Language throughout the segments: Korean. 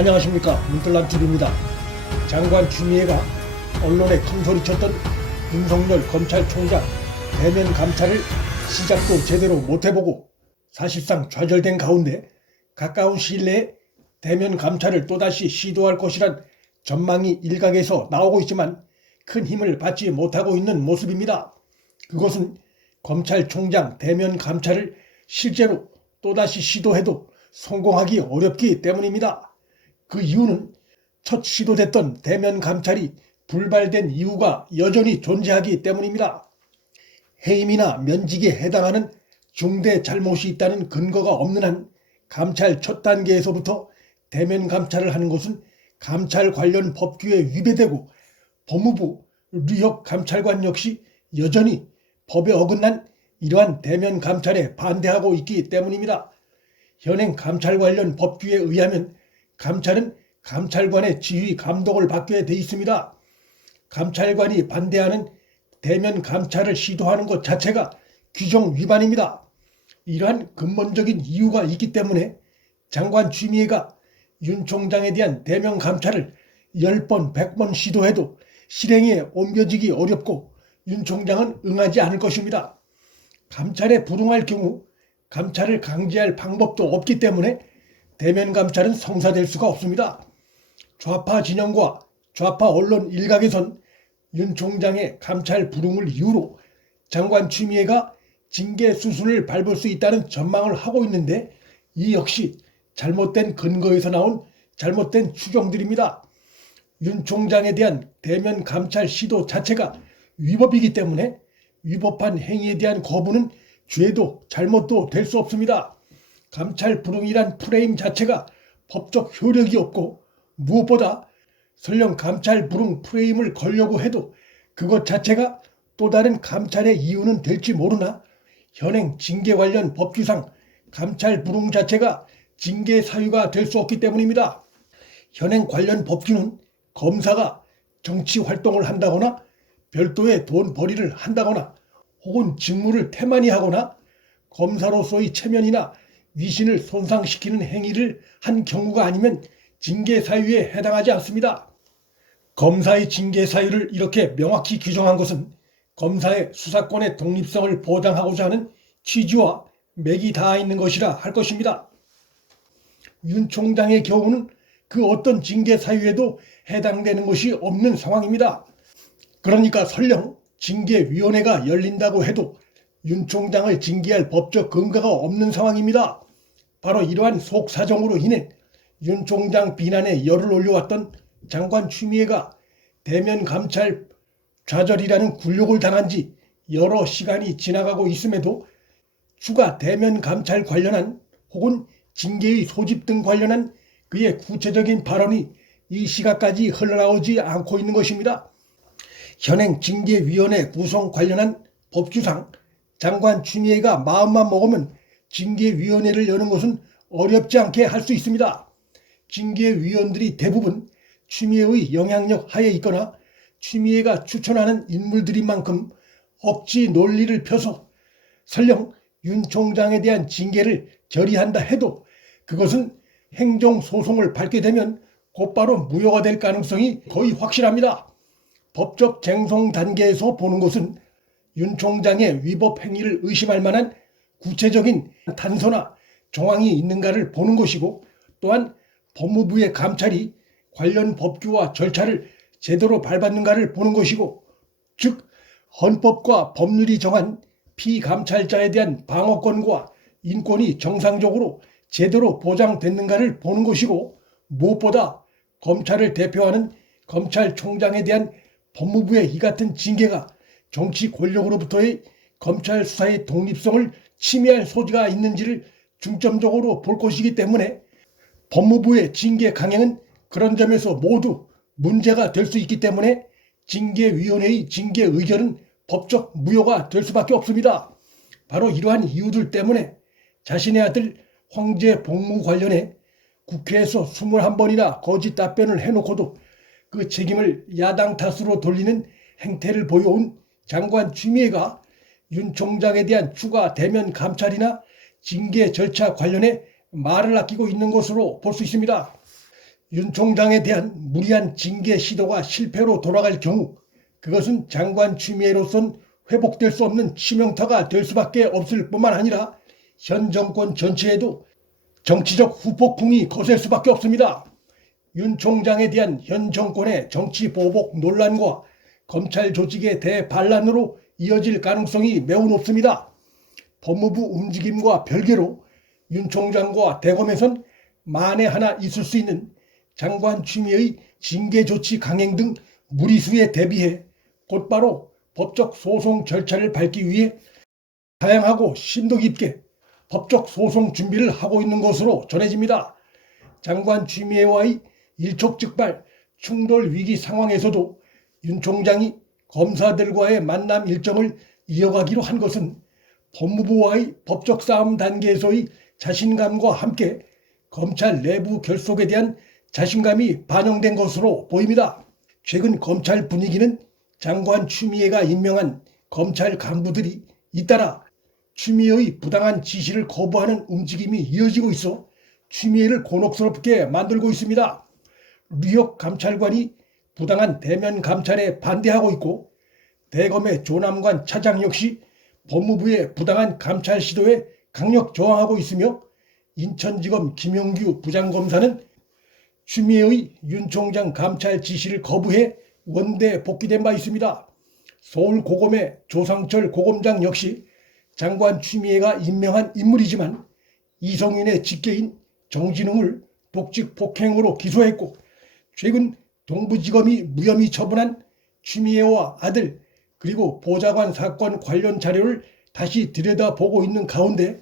안녕하십니까, 문틀란TV입니다. 장관 추미애가 언론에 큰소리쳤던 윤석열 검찰총장 대면 감찰을 시작도 제대로 못해보고 사실상 좌절된 가운데 가까운 시일 내에 대면 감찰을 또다시 시도할 것이란 전망이 일각에서 나오고 있지만 큰 힘을 받지 못하고 있는 모습입니다. 그것은 검찰총장 대면 감찰을 실제로 또다시 시도해도 성공하기 어렵기 때문입니다. 그 이유는 첫 시도됐던 대면 감찰이 불발된 이유가 여전히 존재하기 때문입니다. 해임이나 면직에 해당하는 중대 잘못이 있다는 근거가 없는 한 감찰 첫 단계에서부터 대면 감찰을 하는 것은 감찰 관련 법규에 위배되고 법무부 류혁 감찰관 역시 여전히 법에 어긋난 이러한 대면 감찰에 반대하고 있기 때문입니다. 현행 감찰 관련 법규에 의하면 감찰은 감찰관의 지휘 감독을 받게 돼 있습니다. 감찰관이 반대하는 대면 감찰을 시도하는 것 자체가 규정 위반입니다. 이러한 근본적인 이유가 있기 때문에 장관 추미애가 윤 총장에 대한 대면 감찰을 10번, 100번 시도해도 실행에 옮겨지기 어렵고 윤 총장은 응하지 않을 것입니다. 감찰에 불응할 경우 감찰을 강제할 방법도 없기 때문에 대면 감찰은 성사될 수가 없습니다. 좌파 진영과 좌파 언론 일각에선 윤 총장의 감찰 불응을 이유로 장관 추미애가 징계 수순을 밟을 수 있다는 전망을 하고 있는데 이 역시 잘못된 근거에서 나온 잘못된 추정들입니다. 윤 총장에 대한 대면 감찰 시도 자체가 위법이기 때문에 위법한 행위에 대한 거부는 죄도 잘못도 될 수 없습니다. 감찰 불응이란 프레임 자체가 법적 효력이 없고 무엇보다 설령 감찰 불응 프레임을 걸려고 해도 그것 자체가 또 다른 감찰의 이유는 될지 모르나 현행 징계 관련 법규상 감찰 불응 자체가 징계 사유가 될 수 없기 때문입니다. 현행 관련 법규는 검사가 정치 활동을 한다거나 별도의 돈 벌이를 한다거나 혹은 직무를 태만히 하거나 검사로서의 체면이나 위신을 손상시키는 행위를 한 경우가 아니면 징계 사유에 해당하지 않습니다. 검사의 징계 사유를 이렇게 명확히 규정한 것은 검사의 수사권의 독립성을 보장하고자 하는 취지와 맥이 닿아 있는 것이라 할 것입니다. 윤 총장의 경우는 그 어떤 징계 사유에도 해당되는 것이 없는 상황입니다. 그러니까 설령 징계위원회가 열린다고 해도 윤 총장을 징계할 법적 근거가 없는 상황입니다. 바로 이러한 속사정으로 인해 윤 총장 비난에 열을 올려왔던 장관 추미애가 대면 감찰 좌절이라는 굴욕을 당한 지 여러 시간이 지나가고 있음에도 추가 대면 감찰 관련한 혹은 징계의 소집 등 관련한 그의 구체적인 발언이 이 시각까지 흘러나오지 않고 있는 것입니다. 현행 징계위원회 구성 관련한 법규상 장관 추미애가 마음만 먹으면 징계위원회를 여는 것은 어렵지 않게 할 수 있습니다. 징계위원들이 대부분 추미애의 영향력 하에 있거나 추미애가 추천하는 인물들인 만큼 억지 논리를 펴서 설령 윤 총장에 대한 징계를 결의한다 해도 그것은 행정소송을 밟게 되면 곧바로 무효가 될 가능성이 거의 확실합니다. 법적 쟁송 단계에서 보는 것은 윤 총장의 위법 행위를 의심할 만한 구체적인 단서나 정황이 있는가를 보는 것이고 또한 법무부의 감찰이 관련 법규와 절차를 제대로 밟았는가를 보는 것이고 즉 헌법과 법률이 정한 피감찰자에 대한 방어권과 인권이 정상적으로 제대로 보장됐는가를 보는 것이고 무엇보다 검찰을 대표하는 검찰총장에 대한 법무부의 이 같은 징계가 정치 권력으로부터의 검찰 수사의 독립성을 침해할 소지가 있는지를 중점적으로 볼 것이기 때문에 법무부의 징계 강행은 그런 점에서 모두 문제가 될 수 있기 때문에 징계위원회의 징계 의결은 법적 무효가 될 수밖에 없습니다. 바로 이러한 이유들 때문에 자신의 아들 황제 복무 관련해 국회에서 21번이나 거짓 답변을 해놓고도 그 책임을 야당 탓으로 돌리는 행태를 보여온 장관 추미애가 윤 총장에 대한 추가 대면 감찰이나 징계 절차 관련해 말을 아끼고 있는 것으로 볼 수 있습니다. 윤 총장에 대한 무리한 징계 시도가 실패로 돌아갈 경우 그것은 장관 추미애로선 회복될 수 없는 치명타가 될 수밖에 없을 뿐만 아니라 현 정권 전체에도 정치적 후폭풍이 거셀 수밖에 없습니다. 윤 총장에 대한 현 정권의 정치 보복 논란과 검찰 조직의 대반란으로 이어질 가능성이 매우 높습니다. 법무부 움직임과 별개로 윤 총장과 대검에선 만에 하나 있을 수 있는 장관 추미애의 징계 조치 강행 등 무리수에 대비해 곧바로 법적 소송 절차를 밟기 위해 다양하고 심도 깊게 법적 소송 준비를 하고 있는 것으로 전해집니다. 장관 추미애와의 일촉즉발 충돌 위기 상황에서도 윤 총장이 검사들과의 만남 일정을 이어가기로 한 것은 법무부와의 법적 싸움 단계에서의 자신감과 함께 검찰 내부 결속에 대한 자신감이 반영된 것으로 보입니다. 최근 검찰 분위기는 장관 추미애가 임명한 검찰 간부들이 잇따라 추미애의 부당한 지시를 거부하는 움직임이 이어지고 있어 추미애를 곤혹스럽게 만들고 있습니다. 뉴욕 감찰관이 부당한 대면 감찰에 반대하고 있고 대검의 조남관 차장 역시 법무부의 부당한 감찰 시도에 강력 저항하고 있으며 인천지검 김용규 부장검사는 추미애의 윤 총장 감찰 지시를 거부해 원대 복귀된 바 있습니다. 서울고검의 조상철 고검장 역시 장관 추미애가 임명한 인물이지만 이성윤의 직계인 정진웅을 독직 폭행으로 기소했고 최근 동부지검이 무혐의 처분한 추미애와 아들 그리고 보좌관 사건 관련 자료를 다시 들여다보고 있는 가운데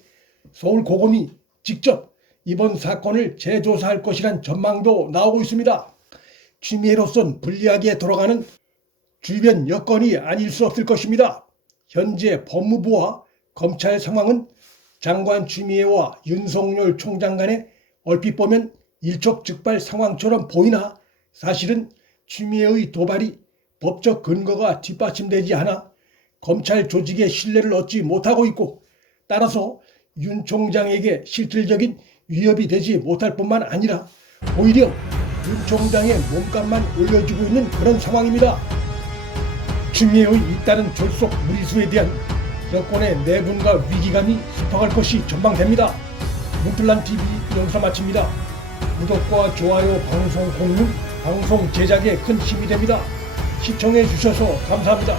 서울고검이 직접 이번 사건을 재조사할 것이란 전망도 나오고 있습니다. 추미애로선 불리하게 돌아가는 주변 여건이 아닐 수 없을 것입니다. 현재 법무부와 검찰 상황은 장관 추미애와 윤석열 총장 간에 얼핏 보면 일촉즉발 상황처럼 보이나 사실은 추미애의 도발이 법적 근거가 뒷받침되지 않아 검찰 조직의 신뢰를 얻지 못하고 있고 따라서 윤 총장에게 실질적인 위협이 되지 못할 뿐만 아니라 오히려 윤 총장의 몸값만 올려주고 있는 그런 상황입니다. 추미애의 잇따른 졸속 무리수에 대한 여권의 내분과 위기감이 습성할 것이 전망됩니다. 문틀란TV 여기서 마칩니다. 구독과 좋아요, 방송 공유, 방송 제작에 큰 힘이 됩니다. 시청해 주셔서 감사합니다.